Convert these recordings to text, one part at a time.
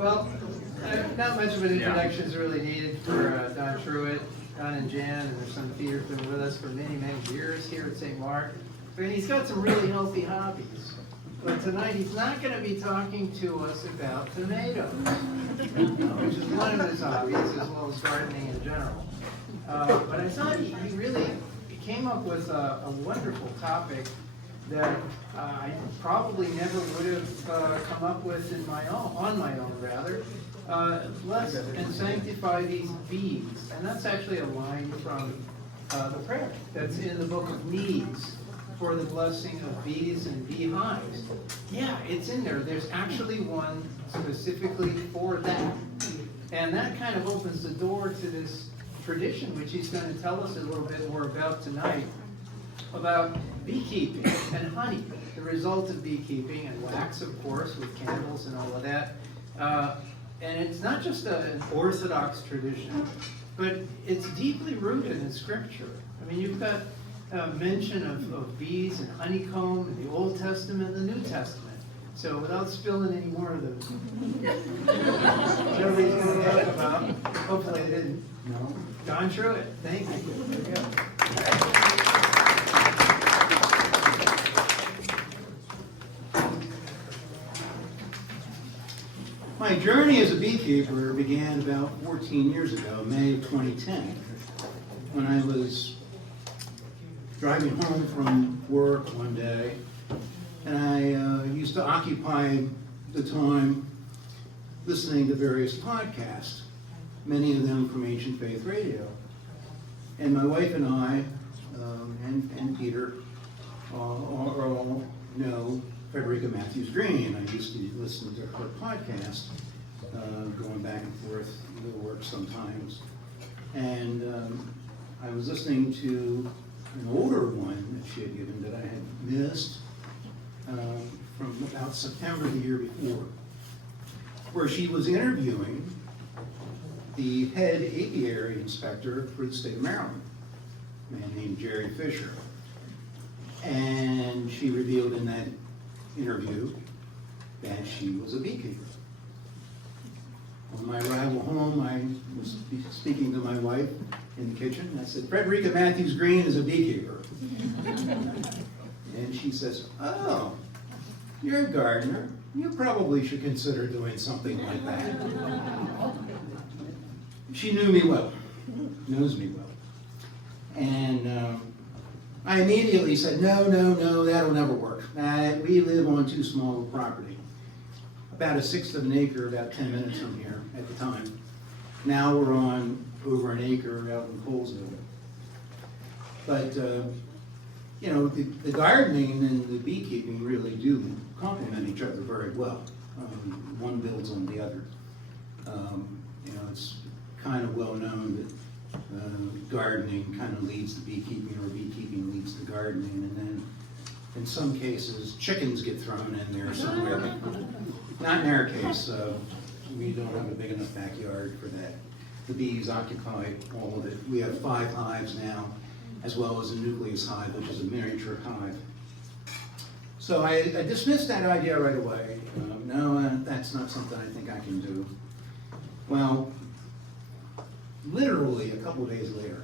Well, not much of an introduction is really needed for Don Truitt. Don and Jan, and there's some Peter's been with us for many, many years here at St. Mark. And he's got some really healthy hobbies. But tonight he's not going to be talking to us about tomatoes, which is one of his hobbies, as well as gardening in general. But I thought he really came up with a wonderful topic that I probably never would have come up with on my own rather. Bless and sanctify these bees. And that's actually a line from the prayer that's in the book of Needs for the blessing of bees and beehives. Yeah, it's in there. There's actually one specifically for that. And that kind of opens the door to this tradition, which he's going to tell us a little bit more about tonight, about beekeeping and honey, the result of beekeeping, and wax, of course, with candles and all of that. And it's not just an Orthodox tradition, but it's deeply rooted in Scripture. I mean, you've got mention of bees and honeycomb in the Old Testament and the New Testament. So without spilling any more of those, whatever he's going to talk about, hopefully they didn't. No. Don Truitt, thank you. There you go. My journey as a beekeeper began about 14 years ago, May of 2010, when I was driving home from work one day, and I used to occupy the time listening to various podcasts, many of them from Ancient Faith Radio. And my wife and I, and Peter, all know Frederica Matthews Green. I used to listen to her podcast, going back and forth to work sometimes. And I was listening to an older one that she had given that I had missed from about September the year before, where she was interviewing the head apiary inspector for the state of Maryland, a man named Jerry Fisher. And she revealed in that interview that she was a beekeeper. On my arrival home, I was speaking to my wife in the kitchen. I said, Frederica Matthews Green is a beekeeper. And she says, oh, you're a gardener. You probably should consider doing something like that. She knew me well, knows me well. And I immediately said, no, that'll never work. We live on too small a property. About 1/6 of an acre, about 10 minutes from here at the time. Now we're on over an acre out in Colesville. But, the gardening and the beekeeping really do complement each other very well. One builds on the other. It's kind of well known that gardening kind of leads to beekeeping, or beekeeping leads to gardening, and then in some cases chickens get thrown in there somewhere. Not in our case. We don't have a big enough backyard for that. The bees occupy all of it. We have 5 hives now, as well as a nucleus hive, which is a miniature hive. So I dismissed that idea right away. No, that's not something I think I can do. Well, literally a couple of days later,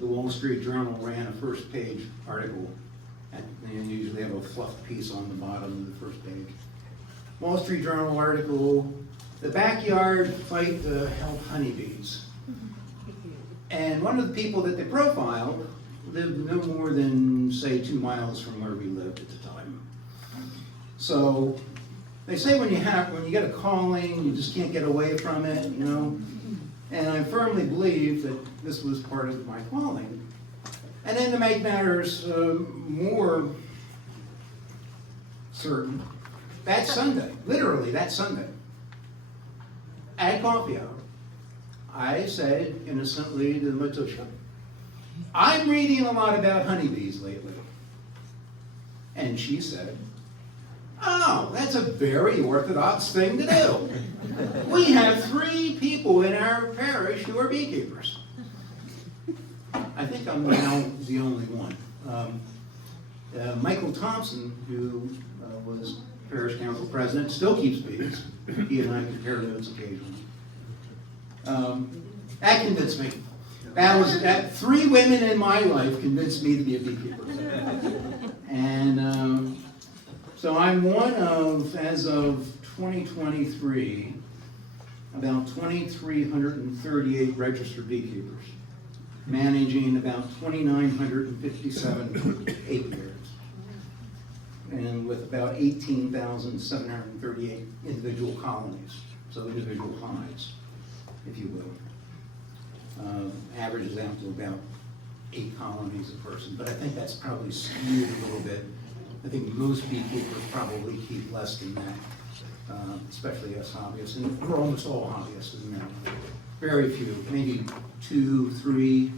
the Wall Street Journal ran a first-page article, and they usually have a fluff piece on the bottom of the first page. Wall Street Journal article, the backyard fight to help honeybees. And one of the people that they profiled lived no more than, say, 2 miles from where we lived at the time. So they say when you get a calling, you just can't get away from it, And I firmly believe that this was part of my calling. And then to make matters more certain, that Sunday, literally that Sunday, at coffee hour, I said innocently to Matusha, I'm reading a lot about honeybees lately. And she said, oh, that's a very Orthodox thing to do. We have 3 people in our parish who are beekeepers. I think I'm now the only one. Michael Thompson, who was parish council president, still keeps bees. He and I compare notes occasionally. That convinced me. That 3 women in my life convinced me to be a beekeeper. And so I'm one of, as of 2023, about 2,338 registered beekeepers, managing about 2,957 apiaries, and with about 18,738 individual colonies, so individual hives, if you will. Averages out to about 8 colonies a person, but I think that's probably skewed a little bit. I think most beekeepers probably keep less than that, especially us hobbyists, and we're almost all hobbyists in Maryland. Very few, maybe 2, 3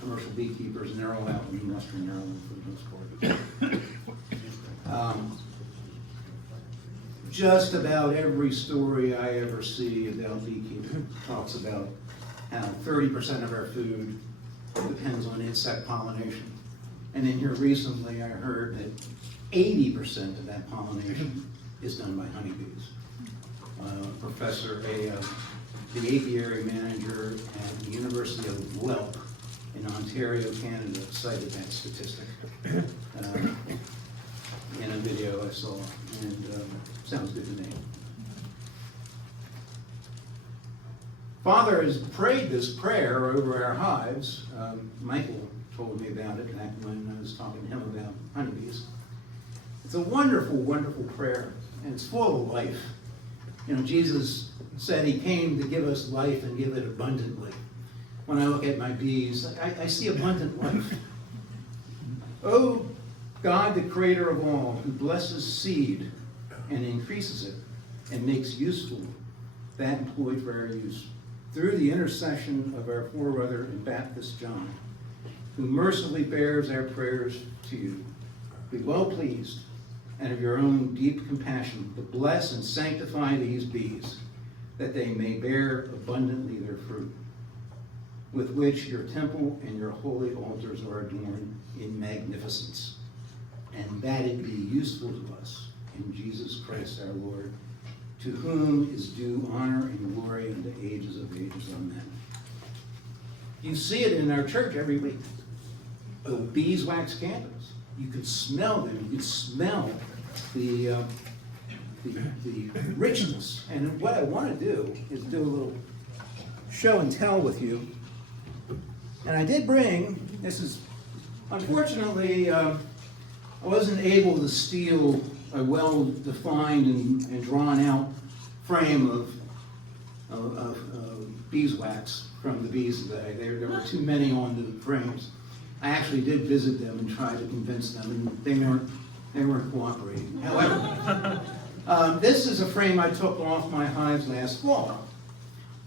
commercial beekeepers, and they're all out in Western Maryland for the most part. Just about every story I ever see about beekeeping talks about how 30% of our food depends on insect pollination. And in here recently, I heard that 80% of that pollination is done by honeybees. The apiary manager at the University of Guelph in Ontario, Canada, cited that statistic in a video I saw, and sounds good to me. Father has prayed this prayer over our hives. Michael told me about it back when I was talking to him about honeybees. It's a wonderful, wonderful prayer, and it's full of life. You know, Jesus said he came to give us life and give it abundantly. When I look at my bees, I see abundant life. Oh, God, the creator of all, who blesses seed and increases it and makes useful that employed for our use, through the intercession of our forerunner and Baptist John, who mercifully bears our prayers to you, be well pleased and of your own deep compassion to bless and sanctify these bees, that they may bear abundantly their fruit, with which your temple and your holy altars are adorned in magnificence, and that it be useful to us in Jesus Christ our Lord, to whom is due honor and glory unto ages of ages. Amen. You see it in our church every week. The beeswax candles. You could smell them. You could smell the richness. And what I want to do is do a little show and tell with you. And I did bring, this is, unfortunately, I wasn't able to steal a well-defined and drawn-out frame of beeswax from the bees today. There were too many on the frames. I actually did visit them and try to convince them, and they weren't cooperating. However, this is a frame I took off my hives last fall.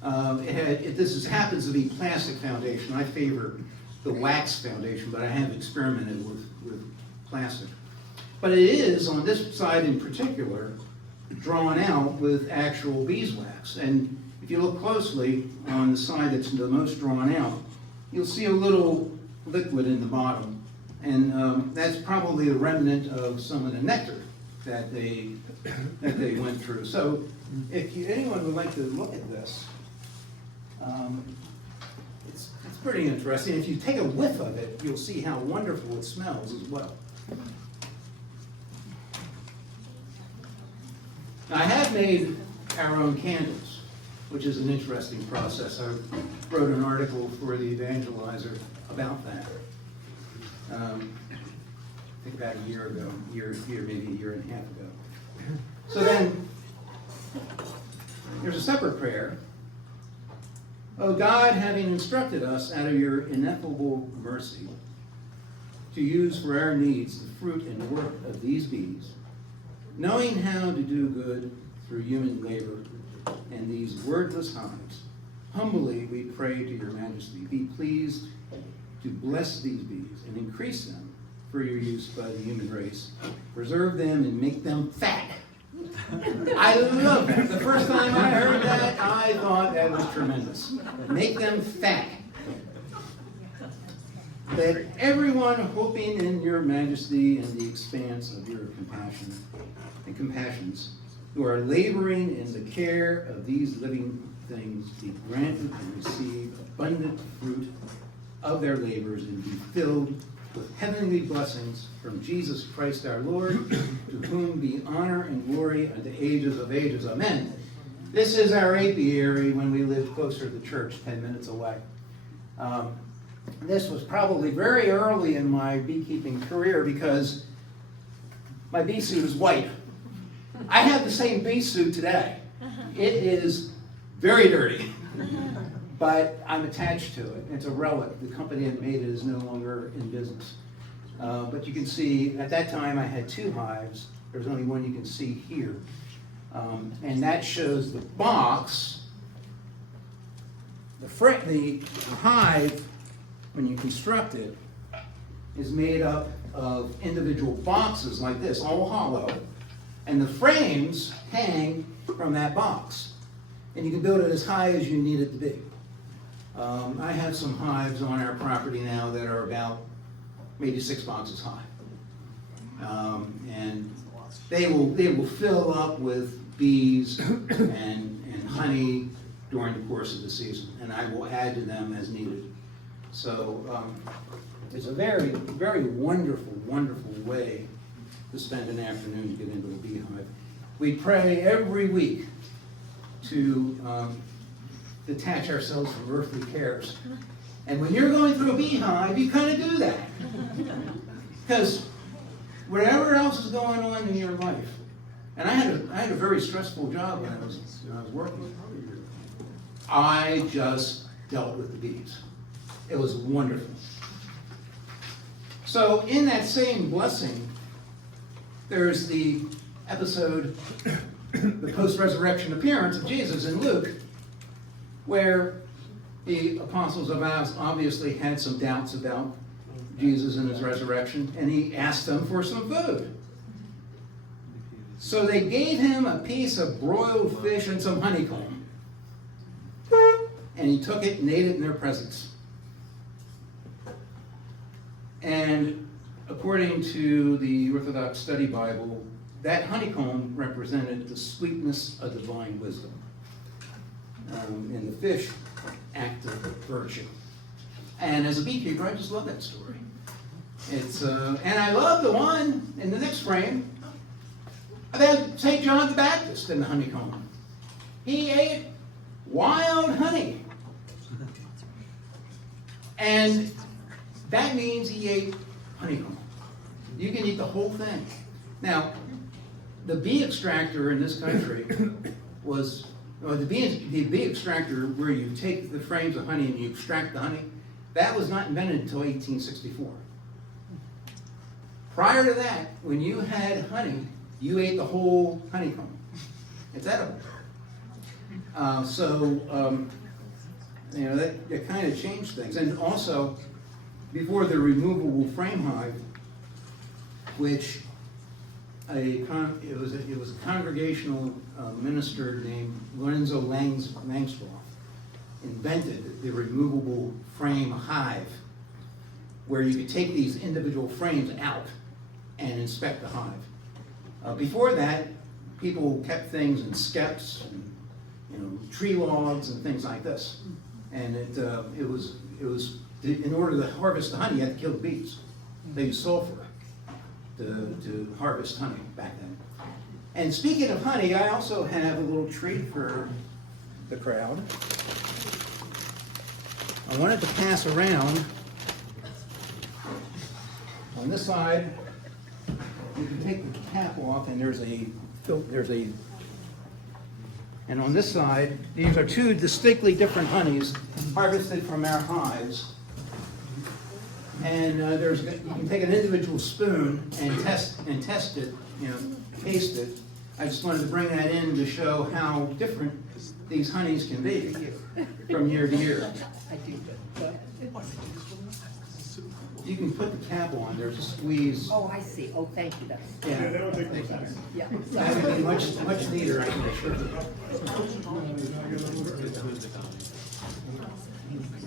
This happens to be plastic foundation. I favor the wax foundation, but I have experimented with plastic. But it is, on this side in particular, drawn out with actual beeswax. And if you look closely on the side that's the most drawn out, you'll see a little liquid in the bottom. And that's probably the remnant of some of the nectar that they went through. So if anyone would like to look at this, it's pretty interesting. If you take a whiff of it, you'll see how wonderful it smells as well. Now, I have made our own candles, which is an interesting process. I wrote an article for the Evangelizer about that. I think about a year ago, maybe a year and a half ago. So then, there's a separate prayer. O God, having instructed us out of your ineffable mercy to use for our needs the fruit and work of these bees, knowing how to do good through human labor and these wordless hives, humbly we pray to your majesty, be pleased to bless these bees and increase them for your use by the human race. Preserve them and make them fat. I love that. The first time I heard that, I thought that was tremendous. Make them fat. That everyone hoping in your majesty and the expanse of your compassion and compassions who are laboring in the care of these living things be granted and receive abundant fruit of their labors and be filled with heavenly blessings from Jesus Christ our Lord, to whom be honor and glory unto ages of ages. Amen. This is our apiary when we lived closer to the church, 10 minutes away. This was probably very early in my beekeeping career because my bee suit is white. I have the same bee suit today. It is very dirty, but I'm attached to it. It's a relic. The company that made it is no longer in business. But you can see, at that time I had 2 hives. There's only one you can see here. And that shows the box. The hive, when you construct it, is made up of individual boxes like this, all hollow. And the frames hang from that box. And you can build it as high as you need it to be. I have some hives on our property now that are about maybe 6 boxes high. And they will fill up with bees and honey during the course of the season. And I will add to them as needed. So it's a very, very wonderful, wonderful way to spend an afternoon to get into a beehive. We pray every week to detach ourselves from earthly cares. And when you're going through a beehive, you kind of do that. Because whatever else is going on in your life, and I had a very stressful job when I was working. I just dealt with the bees. It was wonderful. So in that same blessing, there's the episode, the post-resurrection appearance of Jesus in Luke, where the apostles obviously had some doubts about Jesus and his resurrection, and he asked them for some food. So they gave him a piece of broiled fish and some honeycomb. And he took it and ate it in their presence. And according to the Orthodox Study Bible, that honeycomb represented the sweetness of divine wisdom. And the fish act of virtue. And as a beekeeper, I just love that story. And I love the one in the next frame about St. John the Baptist and the honeycomb. He ate wild honey. And that means he ate honeycomb. You can eat the whole thing. Now, the bee extractor in this country was, the bee extractor where you take the frames of honey and you extract the honey, that was not invented until 1864. Prior to that, when you had honey, you ate the whole honeycomb. It's edible. That kind of changed things. And also, before the removable frame hive, which it was a congregational minister named Lorenzo Langstroth invented the removable frame hive, where you could take these individual frames out and inspect the hive. Before that, people kept things in skeps and tree logs and things like this, and it was in order to harvest the honey, you had to kill the bees. They used sulfur to harvest honey back then. And speaking of honey, I also have a little treat for the crowd. I wanted to pass around. On this side, you can take the cap off, and and on this side, these are 2 distinctly different honeys harvested from our hives. And you can take an individual spoon and test it, taste it. I just wanted to bring that in to show how different these honeys can be from year to year. You can put the cap on. There's a squeeze. Oh, I see. Oh, thank you. Yeah, that would take more time. Yeah. that would be much neater, I can assure you.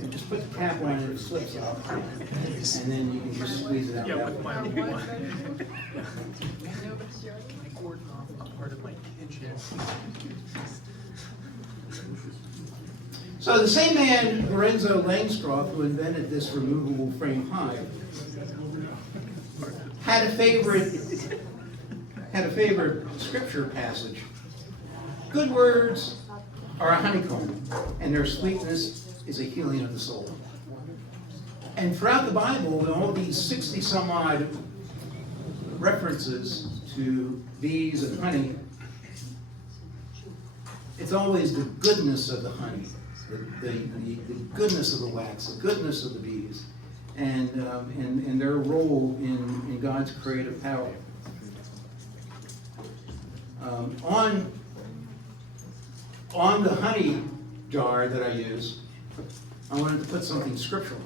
And just put the cap on and it slips out, and then you can just squeeze it out. Yeah, that with way. my old one. I cordon off a part of my kit. So the same man, Lorenzo Langstroth, who invented this removable frame hive, had a favorite scripture passage. Good words are a honeycomb, and their sweetness is a healing of the soul. And throughout the Bible, all these 60 some odd references to bees and honey, it's always the goodness of the honey, the goodness of the wax, the goodness of the bees, and their role in God's creative power. On the honey jar that I use, I wanted to put something scriptural.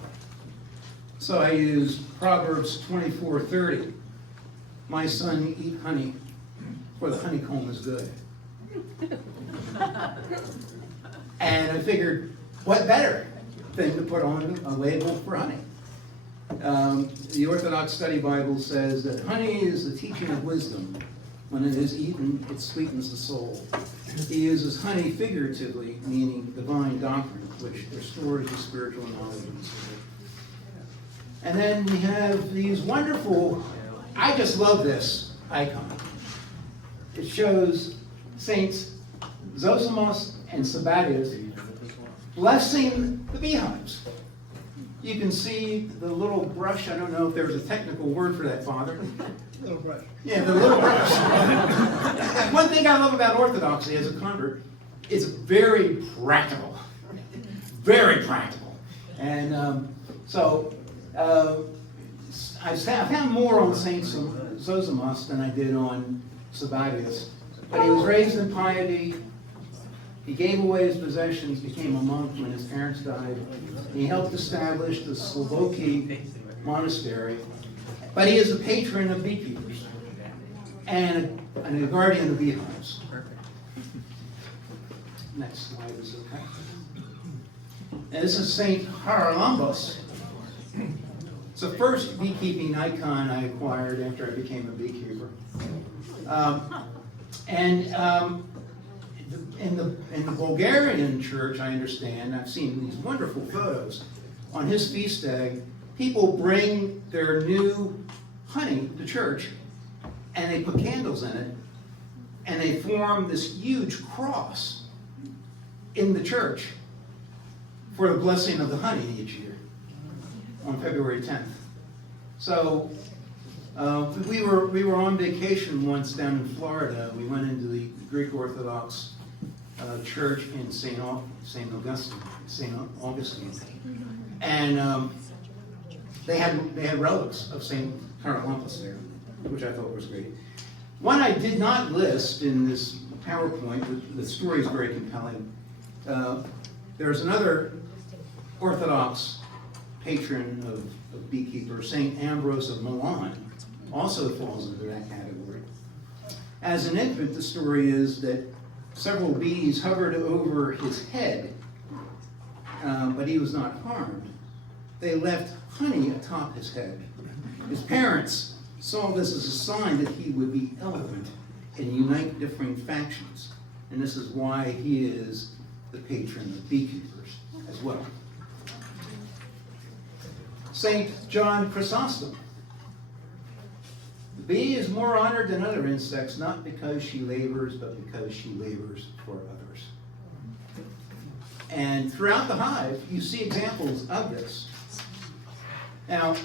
So I used Proverbs 24:30. My son, eat honey, for the honeycomb is good. And I figured, what better than to put on a label for honey? The Orthodox Study Bible says that honey is the teaching of wisdom. When it is eaten, it sweetens the soul. He uses honey figuratively, meaning divine doctrine, which restores the spiritual knowledge of the soul. And then we have these wonderful, I just love this icon. It shows Saints Zosimus and Sabatius blessing the beehives. You can see the little brush. I don't know if there's a technical word for that, Father. Little brush. Yeah, the little brush. One thing I love about Orthodoxy as a convert is very practical. Very practical. And I found more on Saint Zosimus than I did on Sabatius. But he was raised in piety. He gave away his possessions, became a monk when his parents died. He helped establish the Slovoki monastery. But he is the patron of beekeepers and a guardian of beehives. Next slide is okay. And this is Saint Haralambos. It's the first beekeeping icon I acquired after I became a beekeeper. In the Bulgarian church, I understand, I've seen these wonderful photos. On his feast day, people bring their new honey to church, and they put candles in it, and they form this huge cross in the church for the blessing of the honey each year on February 10th. So we were on vacation once down in Florida. We went into the Greek Orthodox church in St. Augustine, and they had relics of St. Haralambos there, which I thought was great. One I did not list in this PowerPoint. The story is very compelling. There's another Orthodox patron of beekeepers, St. Ambrose of Milan, also falls into that category. As an infant, the story is that several bees hovered over his head, but he was not harmed. They left honey atop his head. His parents saw this as a sign that he would be eloquent and unite differing factions. And this is why he is the patron of beekeepers as well. St. John Chrysostom. The bee is more honored than other insects, not because she labors, but because she labors for others. And throughout the hive, you see examples of this. Now,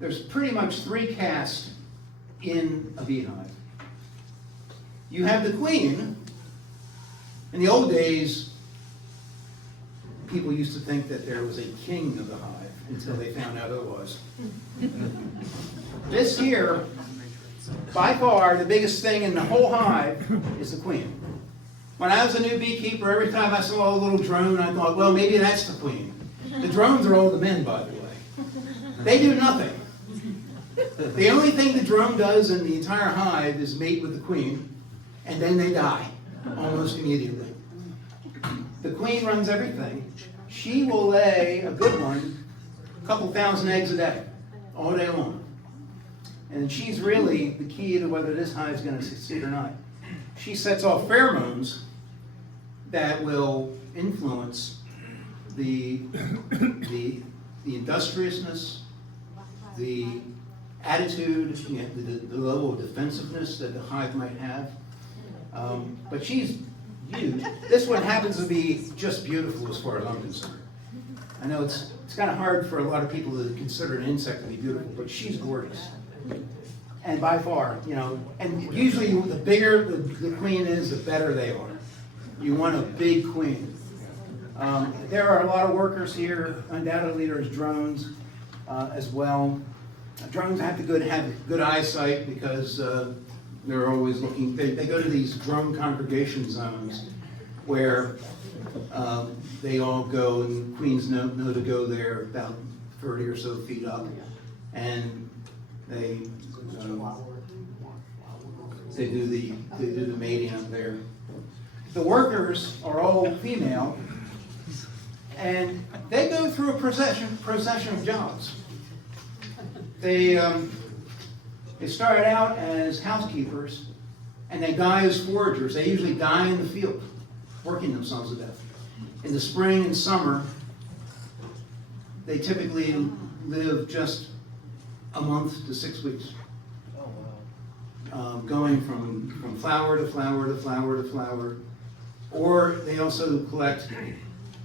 there's pretty much three castes in a beehive. You have the queen. In the old days, people used to think that there was a king of the hive until they found out otherwise. This here, by far, the biggest thing in the whole hive is the queen. When I was a new beekeeper, every time I saw a little drone, I thought, well, maybe that's the queen. The drones are all the men, by the way. They do nothing. The only thing the drone does in the entire hive is mate with the queen, and then they die almost immediately. The queen runs everything. She will lay a good one, a couple thousand eggs a day, all day long. And she's really the key to whether this hive is going to succeed or not. She sets off pheromones that will influence the industriousness, the attitude, you know, the level of defensiveness that the hive might have. But she's huge. This one happens to be just beautiful as far as I'm concerned. I know it's kind of hard for a lot of people to consider an insect to be beautiful, but she's gorgeous. And by far, you know, and usually the bigger the queen is, the better they are. You want a big queen. There are a lot of workers here. Undoubtedly, there's drones as well. Drones have to have good eyesight because they're always looking. They go to these drone congregation zones where they all go, and queens know to go there about 30 or so feet up, and they do the mating up there. The workers are all female, and they go through a procession of jobs. They started out as housekeepers, and they die as foragers. They usually die in the field, working themselves to death. In the spring and summer, they typically live just a month to 6 weeks. Going from flower to flower to flower to flower. Or they also collect,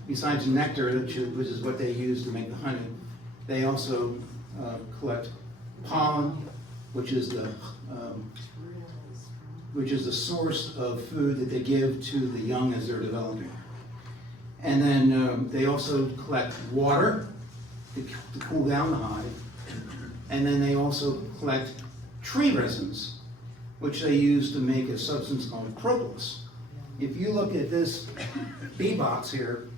besides nectar, which is what they use to make the honey, they also collect pollen, which is the source of food that they give to the young as they're developing. And then they also collect water to cool down the hive. And then they also collect tree resins, which they use to make a substance called propolis. If you look at this bee box here,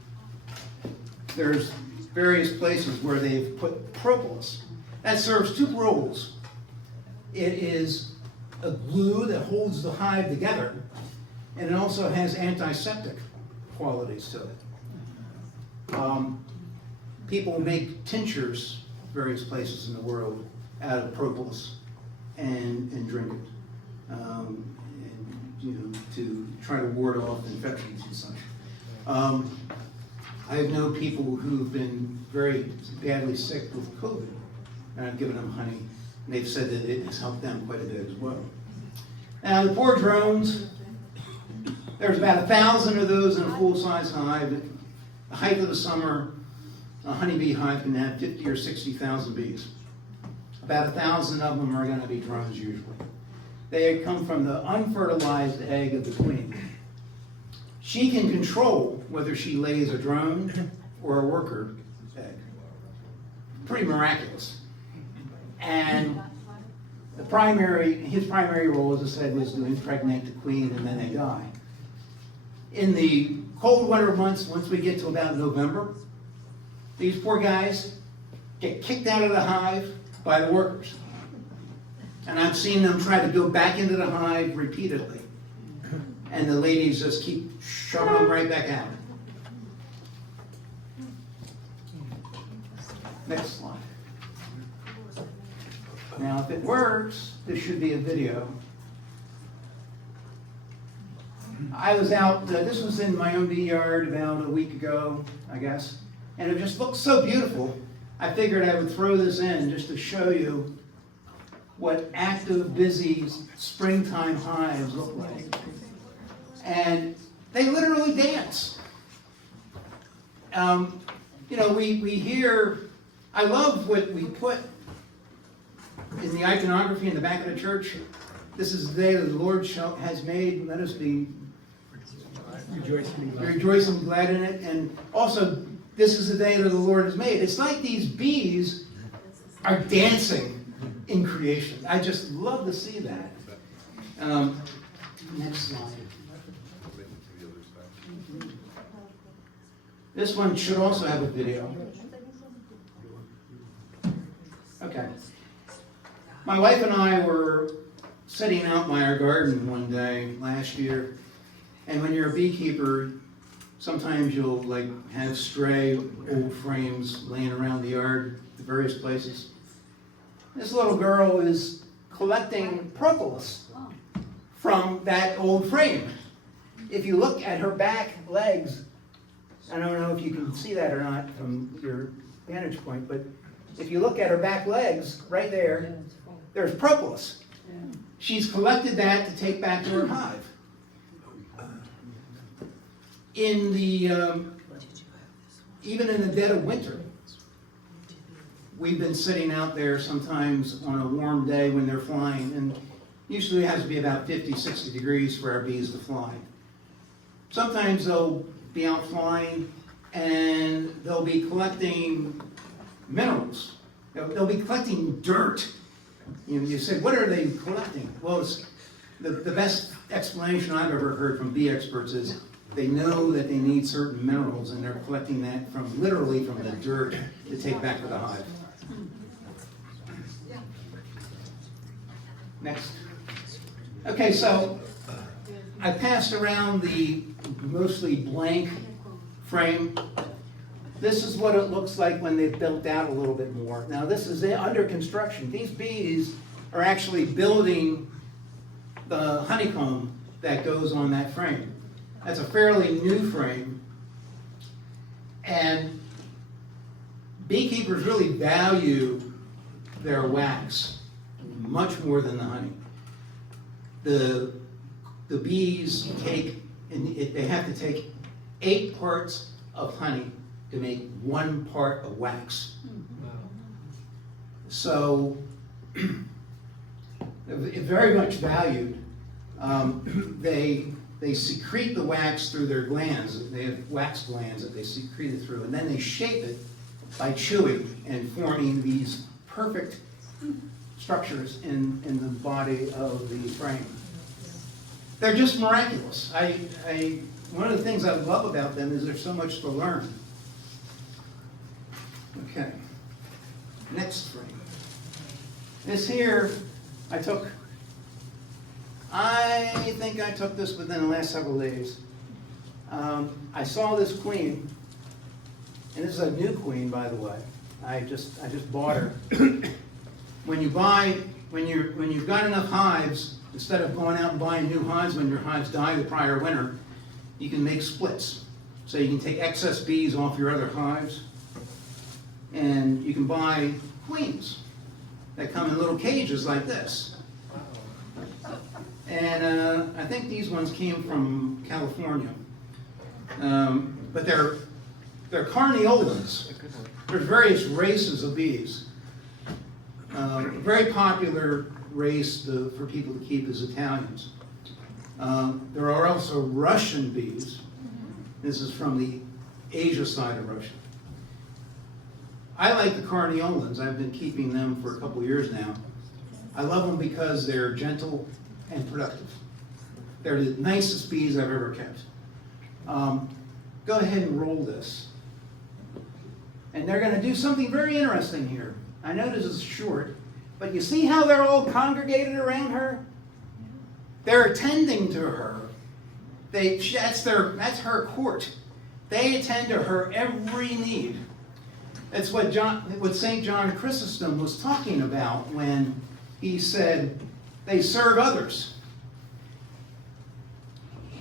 there's various places where they've put propolis. That serves two roles. It is a glue that holds the hive together, and it also has antiseptic qualities to it. People make tinctures various places in the world out of propolis and drink it. To try to ward off infections and such. I know people who've been very badly sick with COVID, and I've given them honey, and they've said that it has helped them quite a bit as well. Now, the poor drones, there's about 1,000 of those in a full-size hive. At the height of the summer, a honeybee hive can have 50 or 60,000 bees. About 1,000 of them are going to be drones usually. They come from the unfertilized egg of the queen. She can control whether she lays a drone or a worker egg. Pretty miraculous. And his primary role, as I said, was to impregnate the queen, and then they die. In the cold winter months, once we get to about November, these poor guys get kicked out of the hive by the workers. And I've seen them try to go back into the hive repeatedly. And the ladies just keep shoving them right back out. Next slide. Now, if it works, this should be a video. I was out, this was in my own bee yard about a week ago, I guess. And it just looked so beautiful. I figured I would throw this in just to show you what active, busy springtime hives look like. And they literally dance. We hear, I love what we put in the iconography in the back of the church. This is the day that the Lord has made. Let us be rejoicing and glad in it. And also, this is the day that the Lord has made. It's like these bees are dancing in creation. I just love to see that. Next slide. This one should also have a video. Okay. My wife and I were setting out by our garden one day last year, and when you're a beekeeper, sometimes you'll have stray old frames laying around the yard, the various places. This little girl is collecting propolis from that old frame. If you look at her back legs, I don't know if you can see that or not from your vantage point, but if you look at her back legs, right there, there's propolis. She's collected that to take back to her hive. In the, even in the dead of winter, we've been sitting out there sometimes on a warm day when they're flying, and usually it has to be about 50, 60 degrees for our bees to fly. Sometimes they'll be out flying and they'll be collecting minerals. They'll be collecting dirt. You say, what are they collecting? Well, it's the best explanation I've ever heard from bee experts is they know that they need certain minerals and they're collecting that from literally from the dirt to take back to the hive. Next. Okay, so I passed around the mostly blank frame. This is what it looks like when they've built out a little bit more. Now this is under construction. These bees are actually building the honeycomb that goes on that frame. That's a fairly new frame. And beekeepers really value their wax much more than the honey. The bees take, they have to take 8 parts of honey to make 1 part of wax. So, very much valued. They secrete the wax through their glands. They have wax glands that they secrete it through, and then they shape it by chewing and forming these perfect structures in the body of the frame. They're just miraculous. One of the things I love about them is there's so much to learn. Okay, next frame. This here, I think I took this within the last several days. I saw this queen, and this is a new queen, by the way. I just bought her. When you've got enough hives, instead of going out and buying new hives when your hives die the prior winter, you can make splits. So you can take excess bees off your other hives, and you can buy queens that come in little cages like this. And I think these ones came from California. But they're carniolans. There's various races of bees. Very popular race for people to keep is Italians. There are also Russian bees. This is from the Asia side of Russia. I like the carniolans. I've been keeping them for a couple years now. I love them because they're gentle and productive. They're the nicest bees I've ever kept. Go ahead and roll this. And they're going to do something very interesting here. I know this is short, but you see how they're all congregated around her? They're attending to her. That's her court. They attend to her every need. That's what St. John Chrysostom was talking about when he said they serve others.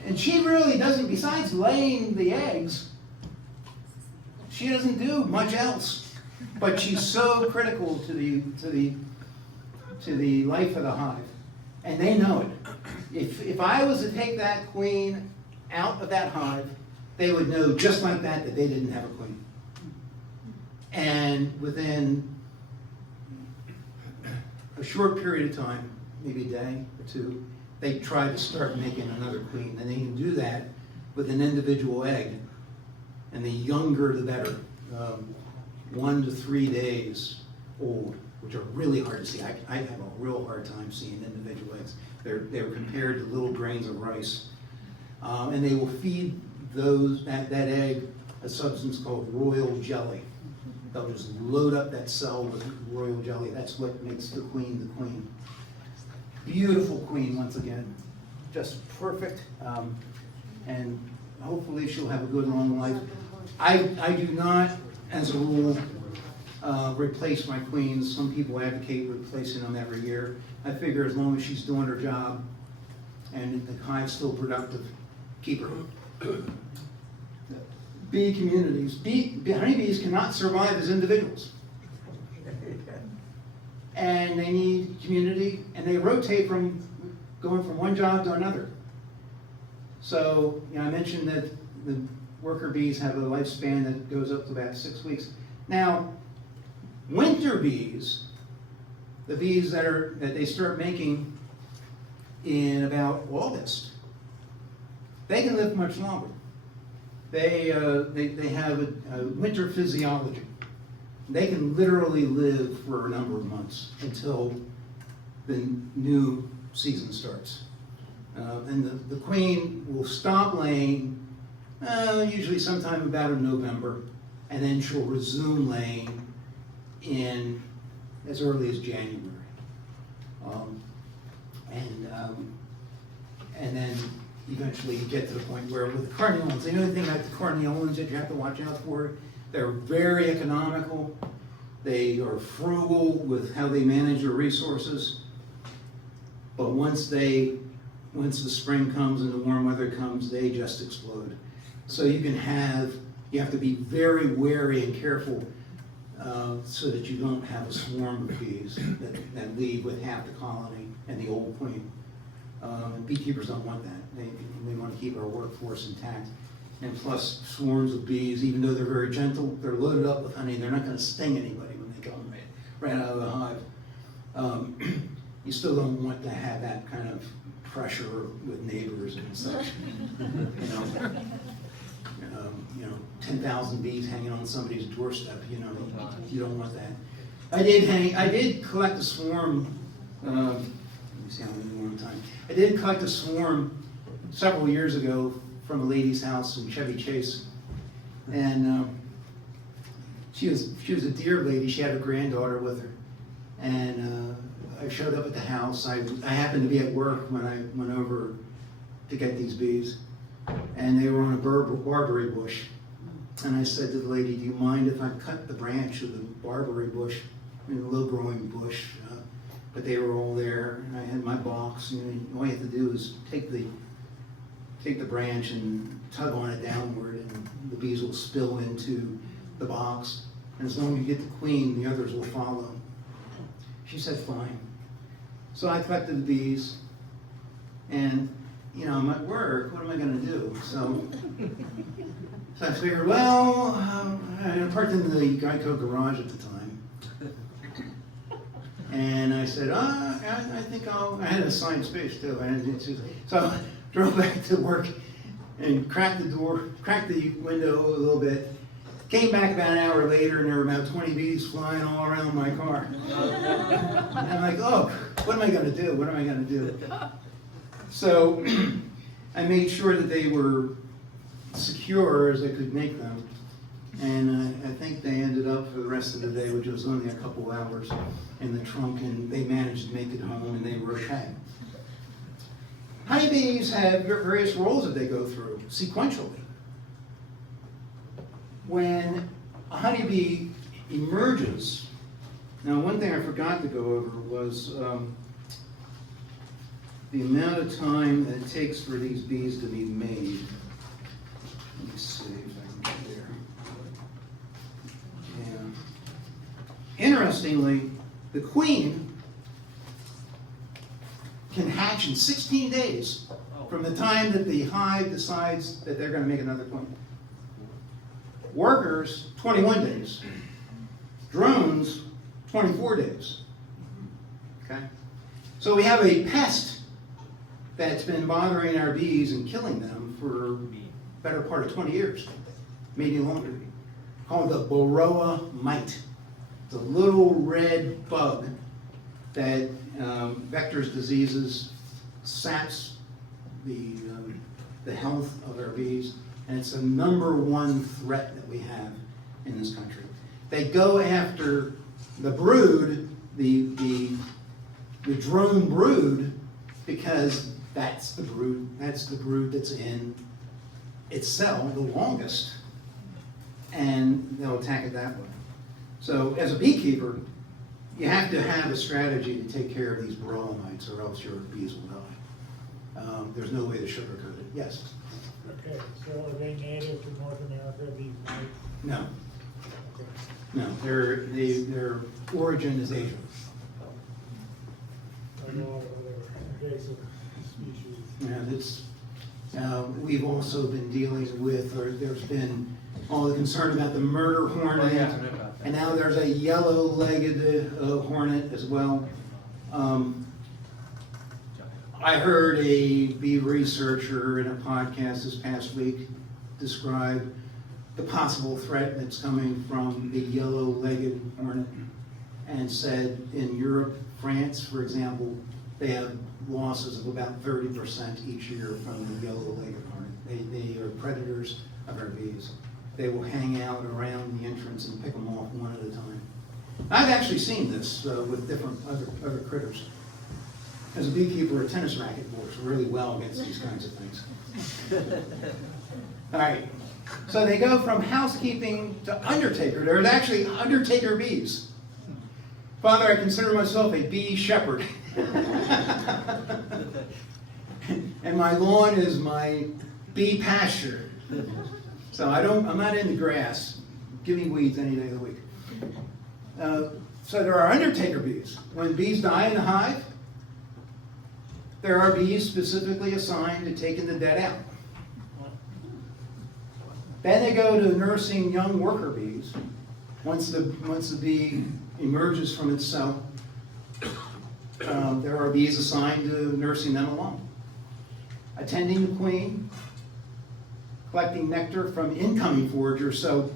And she really doesn't, besides laying the eggs, she doesn't do much else. But she's so critical to the life of the hive. And they know it. If I was to take that queen out of that hive, they would know just like that they didn't have a queen. And within a short period of time, maybe a day or two, they try to start making another queen. And they can do that with an individual egg. And the younger the better. 1 to 3 days old, which are really hard to see. I have a real hard time seeing individual eggs. They're compared to little grains of rice. And they will feed that egg a substance called royal jelly. They'll just load up that cell with royal jelly. That's what makes the queen the queen. Beautiful queen, once again. Just perfect. And hopefully she'll have a good long life. I do not, as a rule, replace my queens. Some people advocate replacing them every year. I figure as long as she's doing her job and the hive's still productive, keep her. Bee communities. Honeybees cannot survive as individuals. And they need community, and they rotate from going from one job to another. So, I mentioned that the worker bees have a lifespan that goes up to about 6 weeks. Now, winter bees, the bees that they start making in about August, they can live much longer. They have a winter physiology. They can literally live for a number of months until the new season starts. And the queen will stop laying usually sometime about in November, and then she'll resume laying in as early as January. And then eventually you get to the point where with the carnioles, the only thing about the carnioles that you have to watch out for, they're very economical. They are frugal with how they manage their resources. But once the spring comes and the warm weather comes, they just explode. So you have to be very wary and careful so that you don't have a swarm of bees that leave with half the colony and the old queen. Beekeepers don't want that. They want to keep our workforce intact. And plus, swarms of bees, even though they're very gentle, they're loaded up with honey. They're not going to sting anybody when they come right out of the hive. You still don't want to have that kind of pressure with neighbors and such. 10,000 bees hanging on somebody's doorstep. You don't want that. I did collect a swarm. Let me see how many one time. I did collect a swarm several years ago from a lady's house in Chevy Chase, and she was a dear lady. She had her granddaughter with her, and I showed up at the house. I happened to be at work when I went over to get these bees, and they were on a barberry bush. And I said to the lady, "Do you mind if I cut the branch of the barberry bush, a low-growing bush?" But they were all there, and I had my box. All you have to do is take the branch and tug on it downward, and the bees will spill into the box. And as long as you get the queen, the others will follow. She said, "Fine." So I collected the bees, and I'm at work. What am I going to do? So I figured, well, I parked in the Geico garage at the time. And I said, I think I had assigned space too. So I drove back to work and cracked the window a little bit. Came back about an hour later, and there were about 20 bees flying all around my car. And I'm like, oh, what am I going to do? What am I going to do? So I made sure that they were secure as I could make them. And I think they ended up for the rest of the day, which was only a couple hours, in the trunk, and they managed to make it home, and they were okay. Honeybees have various roles that they go through sequentially. When a honeybee emerges, now one thing I forgot to go over was the amount of time that it takes for these bees to be made. Let me see if I can get there. Yeah. Interestingly, the queen can hatch in 16 days from the time that the hive decides that they're going to make another queen. Workers, 21 days. Drones, 24 days. Okay? So we have a pest that's been bothering our bees and killing them for the better part of 20 years, maybe longer, called the Varroa mite. It's a little red bug that vectors diseases, saps the health of our bees, and it's the #1 threat that we have in this country. They go after the brood, the drone brood, because that's the brood that's in its cell the longest, and they'll attack it that way. So as a beekeeper, you have to have a strategy to take care of these varroa mites, or else your bees will die. There's no way to sugarcoat it. Yes? Okay, so are they native to North America, these mites? No. Okay. No. Their origin is Asia. Like all other invasive species. And we've also been dealing with, or there's been all the concern about the murder hornet. Oh, yeah, I know about that. And now there's a yellow-legged hornet as well. I heard a bee researcher in a podcast this past week describe the possible threat that's coming from the yellow-legged hornet, and said in Europe, France, for example, they have losses of about 30% each year from the yellow-legged hornet. They are predators of our bees. They will hang out around the entrance and pick them off one at a time. I've actually seen this with different other critters. As a beekeeper, a tennis racket works really well against these kinds of things. All right, so they go from housekeeping to undertaker. There's actually undertaker bees. Father, I consider myself a bee shepherd. And my lawn is my bee pasture. So I'm not into grass. Give me weeds any day of the week. So there are undertaker bees. When bees die in the hive, there are bees specifically assigned to taking the dead out. Then they go to nursing young worker bees. Once the bee emerges from its cell, there are bees assigned to nursing them along. Attending the queen, collecting nectar from incoming foragers. So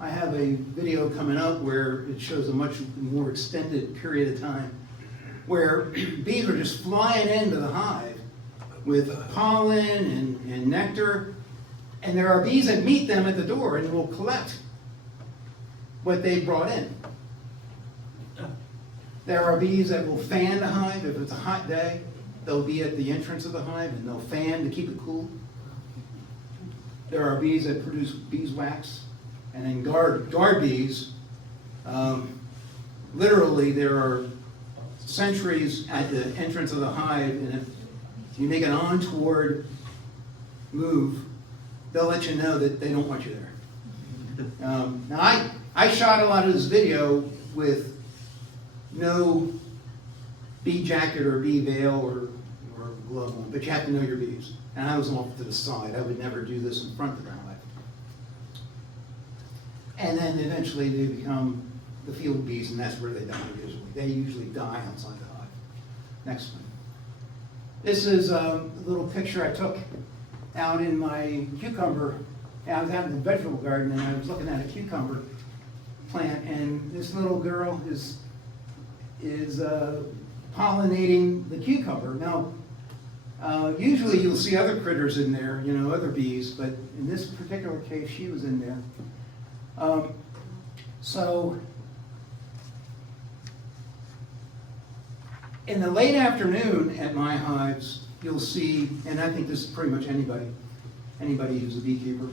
I have a video coming up where it shows a much more extended period of time where bees are just flying into the hive with pollen and nectar, and there are bees that meet them at the door and will collect what they brought in. There are bees that will fan the hive. If it's a hot day, they'll be at the entrance of the hive and they'll fan to keep it cool. There are bees that produce beeswax, and then guard bees. Literally, there are sentries at the entrance of the hive, and if you make an untoward move, they'll let you know that they don't want you there. Now, I shot a lot of this video with no bee jacket or bee veil or glove on, but you have to know your bees. And I was off to the side. I would never do this in front of the hive. And then eventually they become the field bees, and that's where they die usually. They usually die outside the hive. Next one. This is a little picture I took out in my cucumber. I was out in the vegetable garden, and I was looking at a cucumber plant, and this little girl is pollinating the cucumber. Now, usually you'll see other critters in there, other bees, but in this particular case, she was in there. So, in the late afternoon at my hives, you'll see, and I think this is pretty much anybody who's a beekeeper,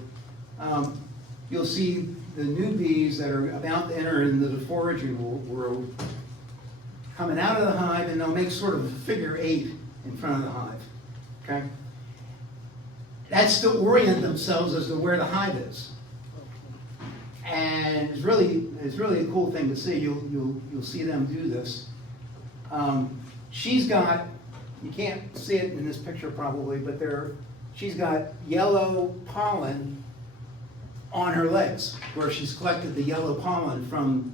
you'll see the new bees that are about to enter into the foraging world coming out of the hive, and they'll make sort of a figure 8 in front of the hive. Okay? That's to orient themselves as to where the hive is. And it's really a cool thing to see. You'll see them do this. She's got, you can't see it in this picture probably, but she's got yellow pollen on her legs, where she's collected the yellow pollen from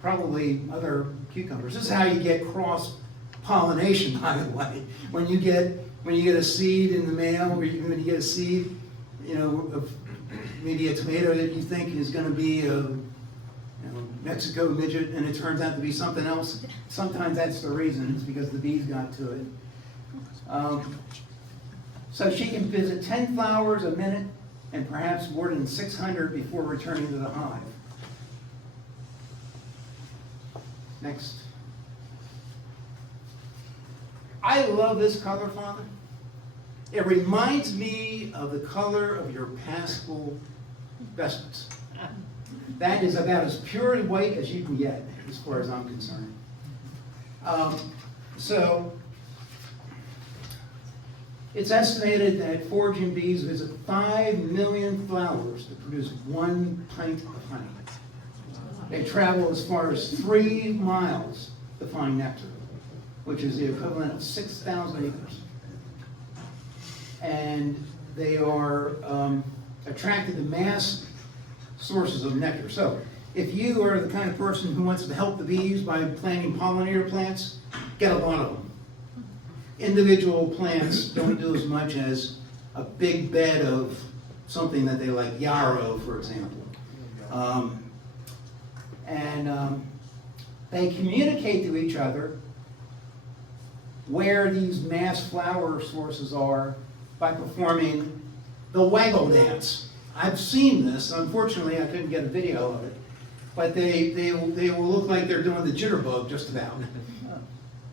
probably other cucumbers. This is how you get cross pollination, by the way. When you get a seed in the mail, or when you get a seed, of maybe a tomato that you think is going to be a Mexico midget, and it turns out to be something else. Sometimes that's the reason. It's because the bees got to it. So she can visit 10 flowers a minute and perhaps more than 600 before returning to the hive. Next. I love this color, Father. It reminds me of the color of your paschal vestments. That is about as pure and white as you can get, as far as I'm concerned. So, it's estimated that foraging bees visit 5 million flowers to produce 1 pint of honey. They travel as far as 3 miles to find nectar, which is the equivalent of 6,000 acres. And they are attracted to mass sources of nectar. So, if you are the kind of person who wants to help the bees by planting pollinator plants, get a lot of them. Individual plants don't do as much as a big bed of something that they like, yarrow, for example. They communicate to each other where these mass flower sources are by performing the waggle dance. I've seen this. Unfortunately, I couldn't get a video of it. But they will look like they're doing the jitterbug just about.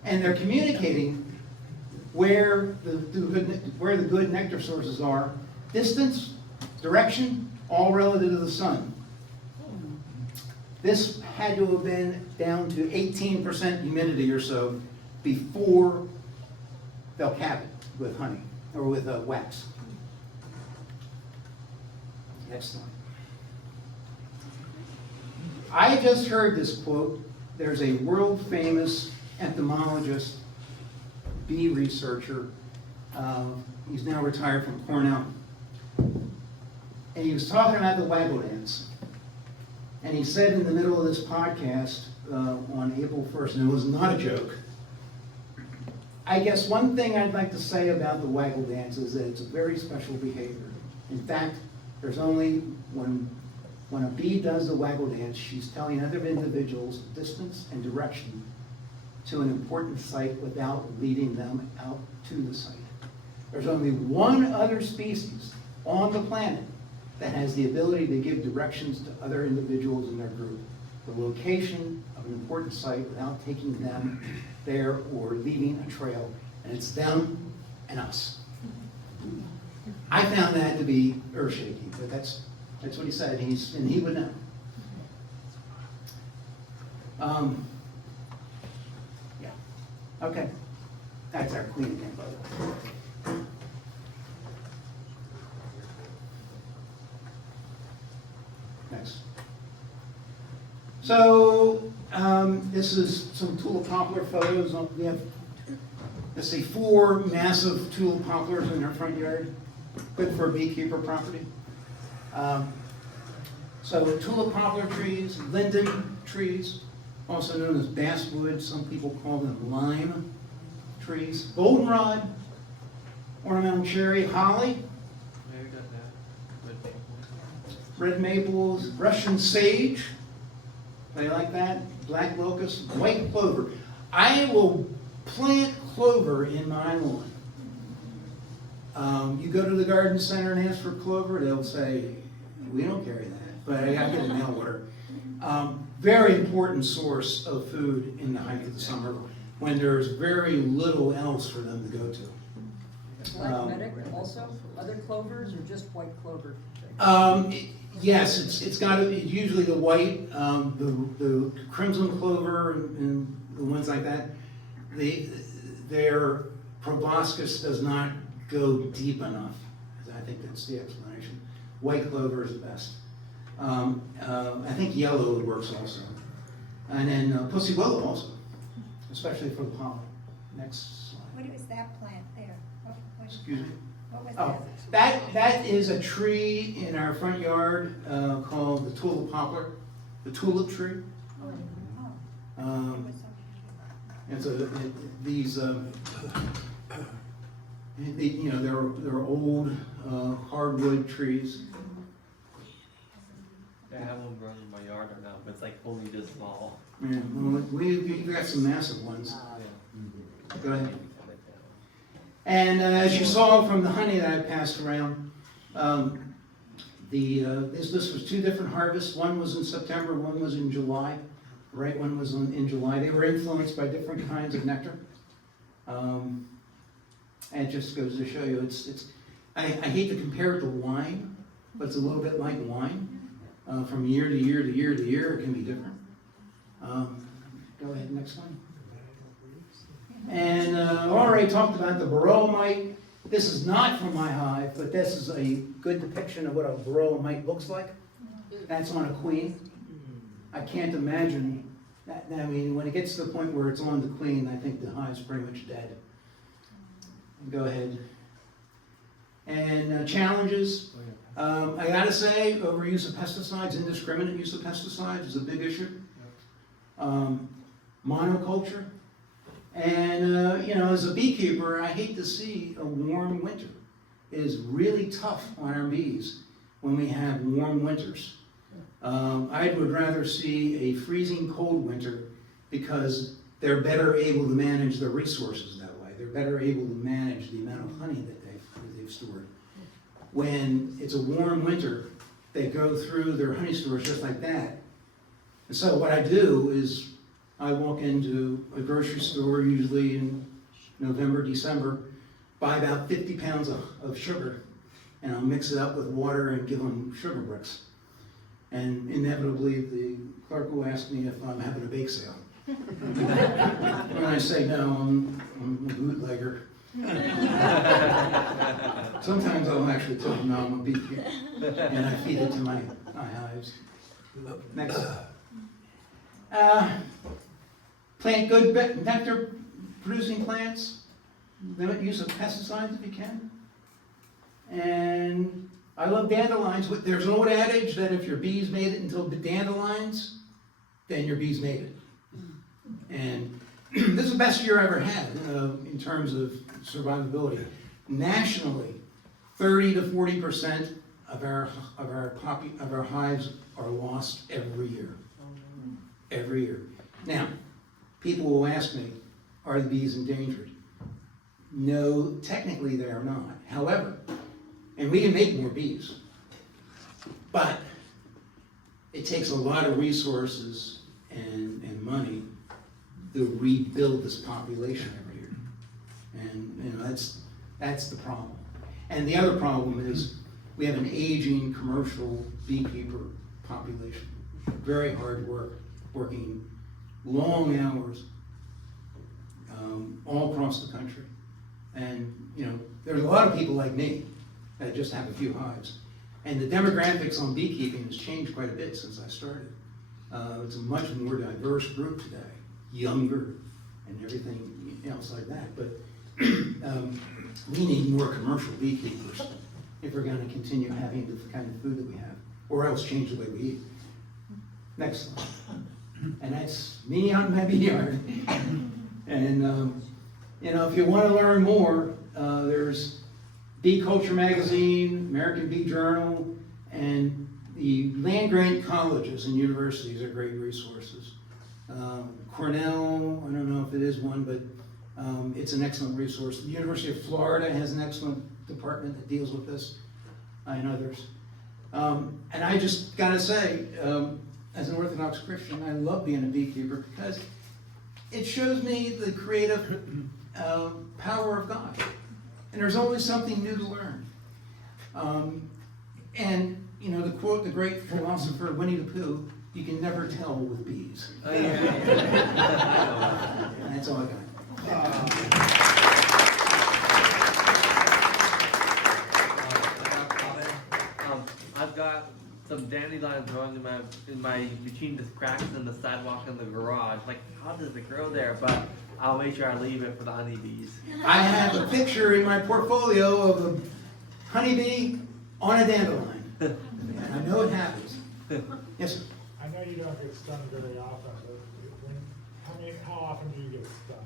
And they're communicating where the good nectar sources are, distance, direction, all relative to the sun. This had to have been down to 18% humidity or so before they'll cap it with honey, or with wax. Excellent. I just heard this quote. There's a world famous entomologist, bee researcher. He's now retired from Cornell. And he was talking about the waggle dance. And he said in the middle of this podcast on April 1st, and it was not a joke, I guess one thing I'd like to say about the waggle dance is that it's a very special behavior. In fact, there's only, when a bee does the waggle dance, she's telling other individuals distance and direction to an important site without leading them out to the site. There's only one other species on the planet that has the ability to give directions to other individuals in their group, the location of an important site without taking them there or leaving a trail, and it's them and us. I found that to be earth-shaking, but that's what he said, and he would know. Yeah. Okay. That's our queen again, by the way. Next. So, this is some tulip poplar photos. We have, let's see, 4 massive tulip poplars in our front yard. Good for a beekeeper property. So tulip poplar trees, linden trees, also known as basswood. Some people call them lime trees. Goldenrod, ornamental cherry, holly, red maples, Russian sage. They like that. Black locust, white clover. I will plant clover in my lawn. You go to the garden center and ask for clover, they'll say, we don't carry that, but I gotta get a mail order. Very important source of food in the height of the summer when there's very little else for them to go to. Black medic also, other clovers or just white clover? Yes, it's got to be usually the white, the crimson clover and the ones like that. Their proboscis does not go deep enough. I think that's the explanation. White clover is the best. I think yellow works also. And then pussy willow also, especially for the pollen. Next slide. What was that plant there? Excuse me. What was Oh, that? that is a tree in our front yard called the tulip poplar, the tulip tree. Oh, And so these, they're old hardwood trees. I have one growing in my yard right now, but it's like only this small. Yeah, well, we've got some massive ones. Go ahead. And as you saw from the honey that I passed around, this was 2 different harvests. One was in September, one was in July. The right one was in July. They were influenced by different kinds of nectar. And it just goes to show you, I hate to compare it to wine, but it's a little bit like wine. From year to year to year to year, it can be different. Go ahead, next one. And already talked about the varroa mite. This is not from my hive, but this is a good depiction of what a varroa mite looks like. That's on a queen. I can't imagine that. I mean, when it gets to the point where it's on the queen, I think the hive's pretty much dead. Go ahead. And challenges. I gotta say, overuse of pesticides, indiscriminate use of pesticides is a big issue. Monoculture. And, you know, as a beekeeper, I hate to see a warm winter. It is really tough on our bees when we have warm winters. I would rather see a freezing cold winter because they're better able to manage their resources that way. They're better able to manage the amount of honey that they've stored. When it's a warm winter, they go through their honey stores just like that. And so what I do is I walk into a grocery store, usually in November, December, buy about 50 pounds of sugar, and I'll mix it up with water and give them sugar bricks. And inevitably, the clerk will ask me if I'm having a bake sale. When I say no, I'm a bootlegger. Sometimes I'll actually tell them no, I'm a beekeeper, and I feed it to my hives. Next. Plant good nectar producing plants. Limit use of pesticides if you can. And I love dandelions. There's an old adage that if your bees made it until the dandelions, then your bees made it. And this is the best year I ever had in terms of survivability. Nationally, 30 to 40% of our hives are lost every year. Every year. Now, people will ask me, are the bees endangered? No, technically they are not. However, and we can make more bees, but it takes a lot of resources and money to rebuild this population every year. And you know, that's the problem. And the other problem is we have an aging commercial beekeeper population. Very hard work, working long hours all across the country. And you know, there's a lot of people like me that just have a few hives. And the demographics on beekeeping has changed quite a bit since I started. It's a much more diverse group today, younger and everything else like that. But we need more commercial beekeepers if we're going to continue having the kind of food that we have, or else change the way we eat. Next slide. And that's me out in my bee yard. And you know, if you want to learn more, there's Bee Culture Magazine, American Bee Journal, and the land-grant colleges and universities are great resources. Cornell, I don't know if it is one, but it's an excellent resource. The University of Florida has an excellent department that deals with this, and others. And I just gotta say, as an Orthodox Christian, I love being a beekeeper because it shows me the creative power of God. And there's always something new to learn. And, you know, to quote the great philosopher Winnie the Pooh, you can never tell with bees. Oh, yeah. And that's all I got. I've got some dandelions growing in my between the cracks in the sidewalk and the garage. Like, how does it grow there? But I'll make sure I leave it for the honeybees. I have a picture in my portfolio of a honeybee on a dandelion. And I know it happens. Yes, sir. I know you don't get stung very often, but how often do you get stung?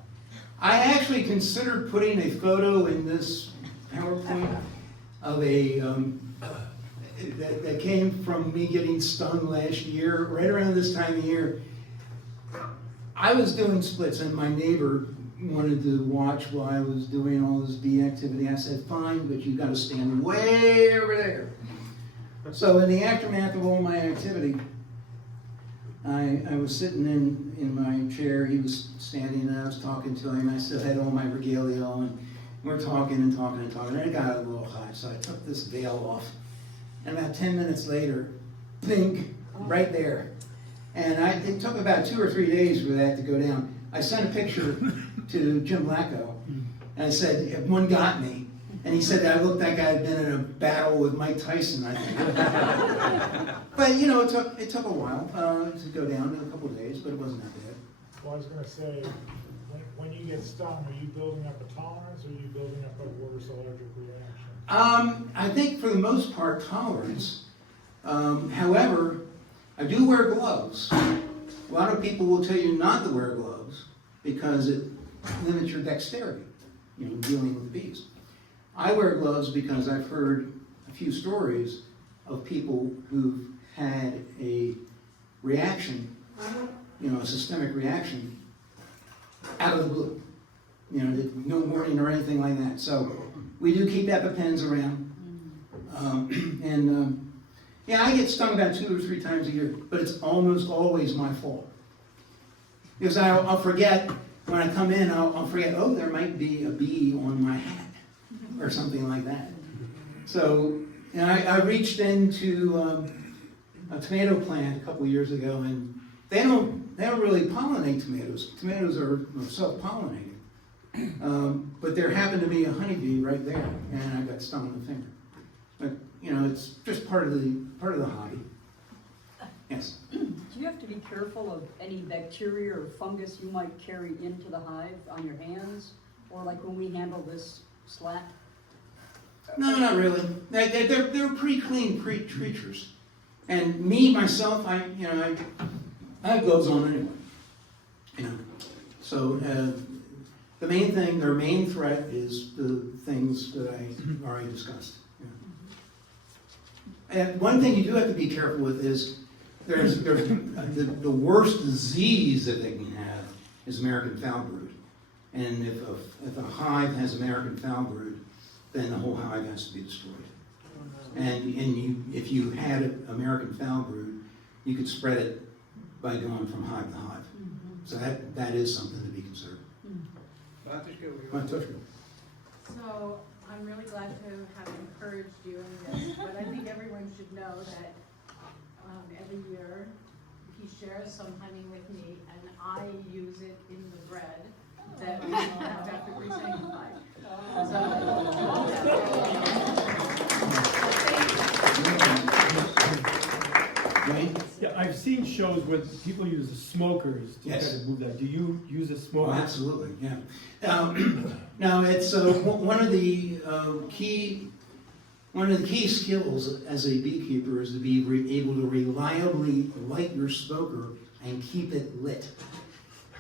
I actually considered putting a photo in this PowerPoint of a that came from me getting stung last year, right around this time of year. I was doing splits, and my neighbor wanted to watch while I was doing all this bee activity. I said, fine, but you got to stand way over there. So in the aftermath of all my activity, I was sitting in my chair. He was standing, and I was talking to him. I still had all my regalia on. We're talking and talking and talking, and it got a little hot, so I took this veil off. And about 10 minutes later, bing, right there. And it took about 2 or 3 days for that to go down. I sent a picture to Jim Blacko, and I said, if one got me, and he said that I looked like I had been in a battle with Mike Tyson, I think. But, you know, it took a while to go down in a couple of days, but it wasn't that bad. Well, I was gonna say, when you get stung, are you building up a tolerance, or are you building up a worse allergic reaction? I think for the most part, tolerance. However, I do wear gloves. A lot of people will tell you not to wear gloves because it limits your dexterity, you know, dealing with bees. I wear gloves because I've heard a few stories of people who've had a reaction, you know, a systemic reaction out of the blue. You know, no warning or anything like that. So we do keep EpiPens around. Yeah, I get stung about 2 or 3 times a year, but it's almost always my fault. Because I'll forget, when I come in, I'll forget, oh, there might be a bee on my hat, or something like that. So, you know, I reached into a tomato plant a couple years ago, and they don't really pollinate tomatoes. Tomatoes are self-pollinated. But there happened to be a honeybee right there, and I got stung in the finger. But, you know, it's just part of the hobby. Yes? Do you have to be careful of any bacteria or fungus you might carry into the hive on your hands? Or like when we handle this slat? No, not really. They're pretty clean creatures. And me, myself, I have gloves on anyway. You know, so the main thing, their main threat is the things that I already discussed. And one thing you do have to be careful with is there's the worst disease that they can have is American foul brood. And if a hive has American foul brood, then the whole hive has to be destroyed. And if you had American foul brood, you could spread it by going from hive to hive. So that is something to be considered. Matushka. So I'm really glad to have encouraged you in this, but I think everyone should know that every year he shares some honey with me, and I use it in the bread that we have after pre-sanctified. Right? Yeah, I've seen shows where people use smokers to Yes. kind of move that. Do you use a Oh, smoker? absolutely, yeah. Now it's one of the key skills as a beekeeper is to be able to reliably light your smoker and keep it lit.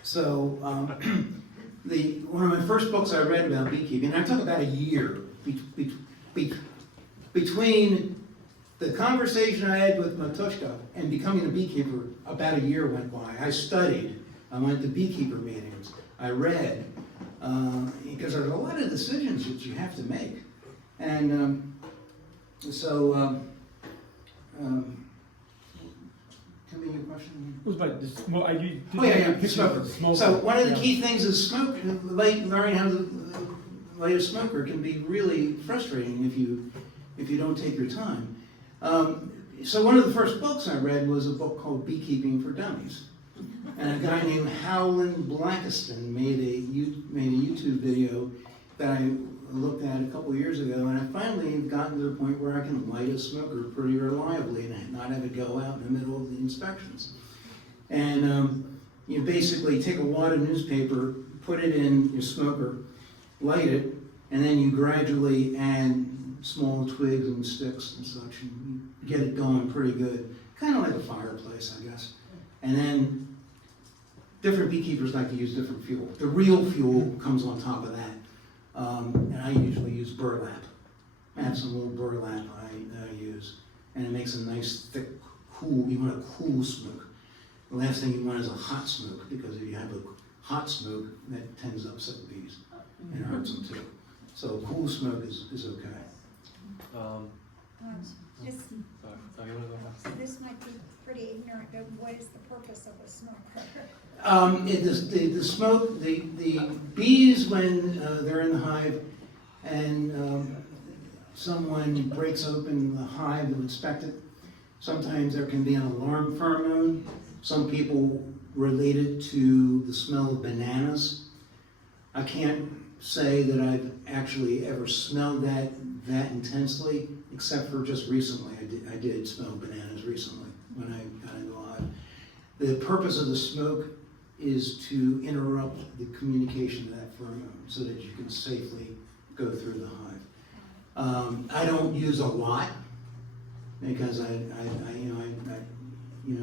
So one of my first books I read about beekeeping, and I took about a year between the conversation I had with Matushka and becoming a beekeeper. About a year went by. I studied. I went to beekeeper meetings. I read, because there's a lot of decisions that you have to make. And tell me your question. It was about the smoke. The smoker. So one of the key things is learning how to light a smoker can be really frustrating if you don't take your time. So one of the first books I read was a book called Beekeeping for Dummies. And a guy named Howland Blackiston made a YouTube video that I looked at a couple years ago, and I finally have gotten to the point where I can light a smoker pretty reliably and not have it go out in the middle of the inspections. And you basically take a wad of newspaper, put it in your smoker, light it, and then you gradually add small twigs and sticks and such, and you get it going pretty good. Kind of like a fireplace, I guess. And then different beekeepers like to use different fuel. The real fuel comes on top of that. And I usually use burlap. I have some little burlap I use. And it makes a nice, thick, cool, you want a cool smoke. The last thing you want is a hot smoke, because if you have a hot smoke, that tends to upset the bees and hurts them too. So cool smoke is okay. This, Sorry, you wanna go back? this might be pretty ignorant, but what is the purpose of a smoker? The smoke, the bees, when they're in the hive and someone breaks open the hive to inspect it, Sometimes there can be an alarm pheromone. Some people relate it to the smell of bananas. I can't say that I've actually ever smelled that intensely, except for just recently. I did smell bananas recently when I got into the hive. The purpose of the smoke is to interrupt the communication of that pheromone so that you can safely go through the hive. I don't use a lot because I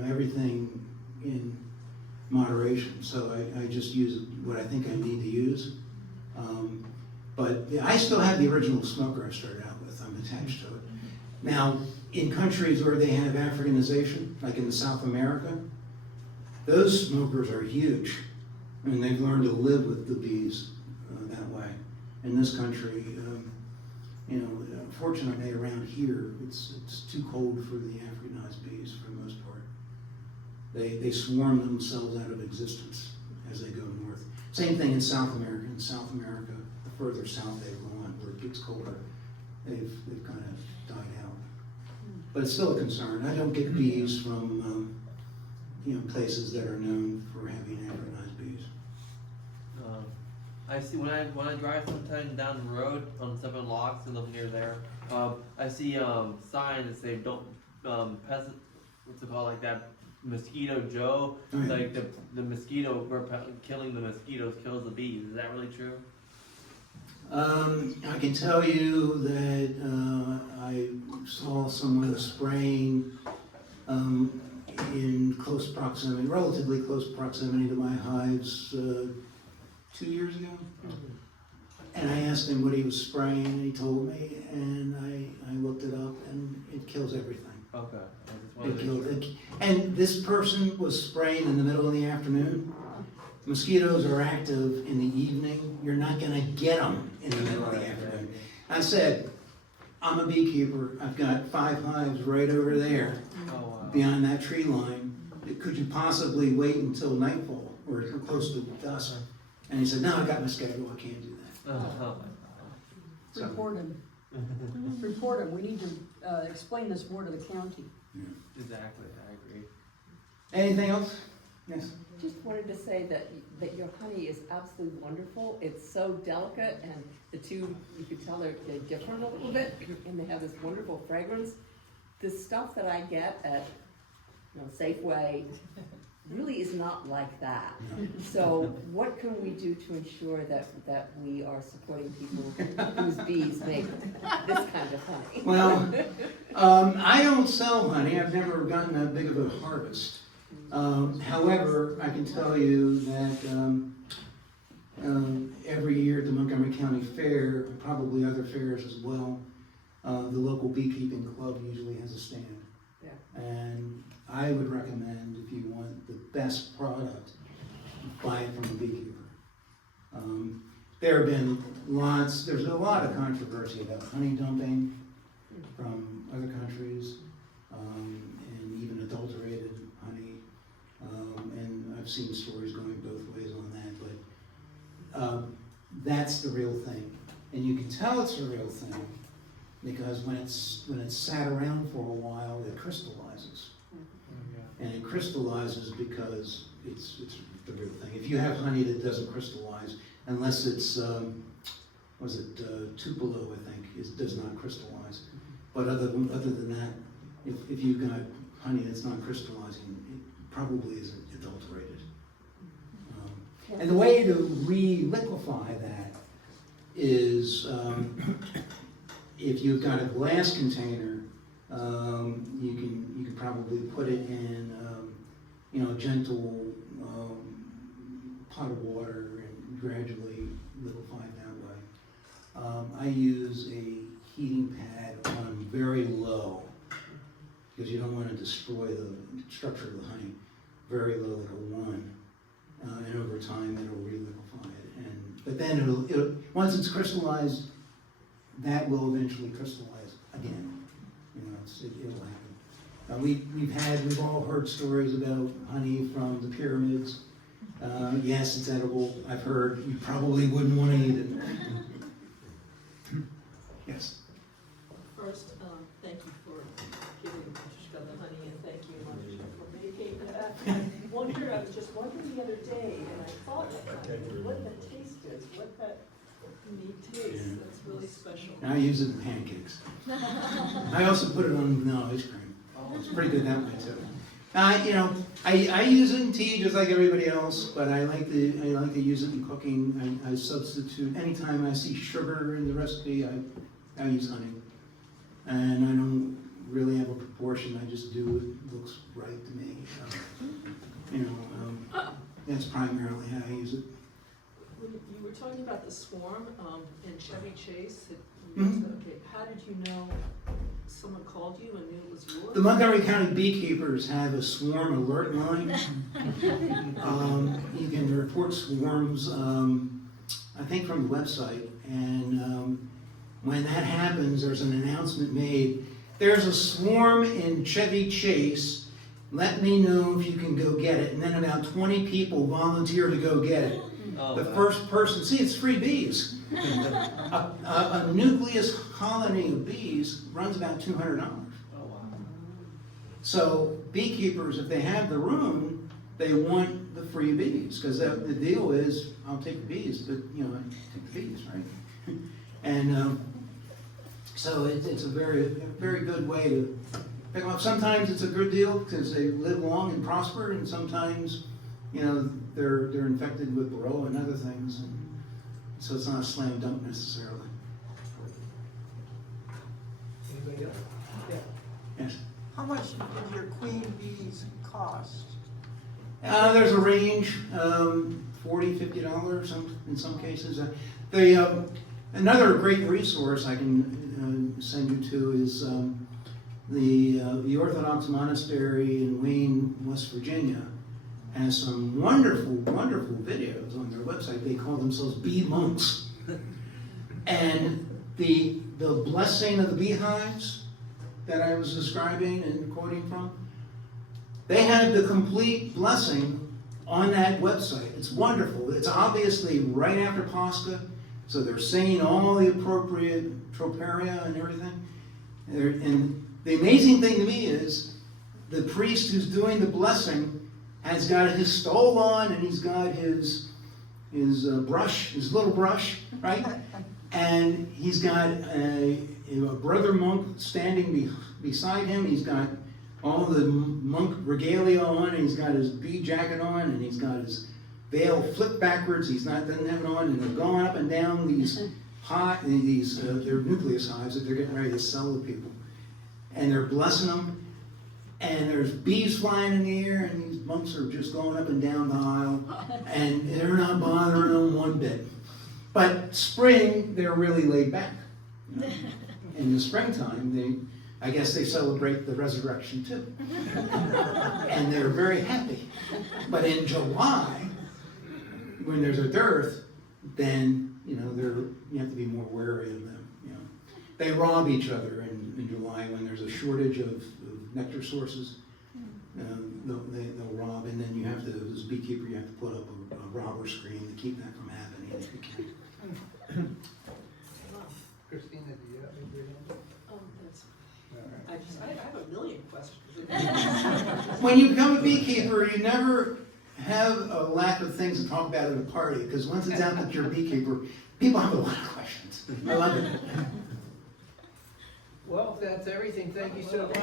everything in moderation. So I just use what I think I need to use. But I still have the original smoker I started out with. I'm attached to it. Now, in countries where they have Africanization, like in South America, those smokers are huge, and they've learned to live with the bees that way. In this country, unfortunately around here, it's too cold for the Africanized bees for the most part. They swarm themselves out of existence as they go north. Same thing in South America. In South America, the further south they've gone, where it gets colder, they've kind of died out. But it's still a concern. I don't get bees from places that are known for having Africanized bees. I see when I drive sometimes down the road on 7 Locks and live near there, I see signs that say don't what's it called, like that mosquito Joe, Oh, yeah. like the mosquito killing the mosquitoes kills the bees. Is that really true? I can tell you that I saw someone spraying in close proximity, relatively close proximity to my hives 2 years ago. And I asked him what he was spraying, and he told me, and I looked it up, and it kills everything. Okay. It killed it. And this person was spraying in the middle of the afternoon. Mosquitoes are active in the evening. You're not going to get them in the middle of the afternoon. I said, I'm a beekeeper. I've got 5 hives right over there beyond that tree line. Could you possibly wait until nightfall or close to dusk? And he said, no, I got my schedule. I can't do that. So, Report him. Report him. We need to explain this more to the county. yeah. Exactly. I agree. Anything else? Yes. Just wanted to say that your honey is absolutely wonderful. It's so delicate, and the two, you could tell they're different a little bit, and they have this wonderful fragrance. The stuff that I get at Safeway really is not like that. No. So what can we do to ensure that we are supporting people whose bees make this kind of honey? Well, I don't sell honey. I've never gotten that big of a harvest. However, I can tell you that every year at the Montgomery County Fair, probably other fairs as well, the local beekeeping club usually has a stand. Yeah. And I would recommend, if you want the best product, buy it from a beekeeper. There have been there's a lot of controversy about honey dumping from other countries, and even adulterated honey. And I've seen stories going both ways on that, but that's the real thing. And you can tell it's the real thing because when it's sat around for a while, it crystallizes. And it crystallizes because it's the real thing. If you have honey that doesn't crystallize, unless it's, Tupelo, I think, it does not crystallize. But other than that, if you've got honey that's not crystallizing, it probably isn't adulterated. And the way to re-liquefy that is, if you've got a glass container, you can probably put it in a gentle pot of water and gradually liquefy it that way. I use a heating pad on very low because you don't want to destroy the structure of the honey. Very low, like a 1, and over time it'll re-liquefy it. But then it'll once it's crystallized, that will eventually crystallize again. It'll happen. We've all heard stories about honey from the pyramids. Yes, it's edible. I've heard you probably wouldn't want to eat it. Yes. First, thank you for giving Trishka the honey curious what that meat tastes. Yeah. That's really special. I use it in pancakes. I also put it on vanilla ice cream. It's pretty good that way too. You know, I use it in tea just like everybody else, but I like to use it in cooking. I substitute anytime I see sugar in the recipe. I use honey, and I don't really have a proportion. I just do what looks right to me. You know, that's primarily how I use it. When you were talking about the swarm in Chevy Chase, Mhm. okay, how did you know someone called you and knew it was yours? The Montgomery County beekeepers have a swarm alert line. You can report swarms, I think from the website, and when that happens, there's an announcement made. There's a swarm in Chevy Chase. Let me know if you can go get it. And then about 20 people volunteer to go get it. Oh, The wow. first person, see, it's free bees. A nucleus colony of bees runs about $200. Oh, wow. So beekeepers, if they have the room, they want the free bees, because the deal is, I'll take the bees, but you know, I take the bees, right? And so it's a very good way to pick them up. Sometimes it's a good deal because they live long and prosper, and sometimes, you know, they're infected with Varroa and other things, and so it's not a slam dunk necessarily. Anybody else? Yes. How much did your queen bees cost? There's a range, $40, $50 in some cases. Another great resource I can send you to is the Orthodox monastery in Wayne, West Virginia, has some wonderful, wonderful videos on their website. They call themselves bee monks. And the blessing of the beehives that I was describing and quoting from, they have the complete blessing on that website. It's wonderful. It's obviously right after Pascha, so they're singing all the appropriate troparia and everything. And the amazing thing to me is the priest who's doing the blessing has got his stole on, and he's got his brush, his little brush, right? And he's got a brother monk standing beside him. He's got all the monk regalia on, and he's got his bee jacket on, and he's got his veil flipped backwards. Doesn't have it on, and they're going up and down these they're nucleus hives that they're getting ready to sell to people, and they're blessing them. And there's bees flying in the air, and these monks are just going up and down the aisle, and they're not bothering them one bit. But spring, they're really laid back. You know? In the springtime, I guess they celebrate the resurrection too. And they're very happy. But in July, when there's a dearth, then, you know, you have to be more wary of them. You know? They rob each other in July when there's a shortage of nectar sources. They'll rob, and then as a beekeeper, you have to put up a robber screen to keep that from happening if you can. Christina, do you have anything? That's, I have a million questions. When you become a beekeeper, you never have a lack of things to talk about at a party, because once it's out that you're a beekeeper, people have a lot of questions. I love it. Well, if that's everything, thank you so much.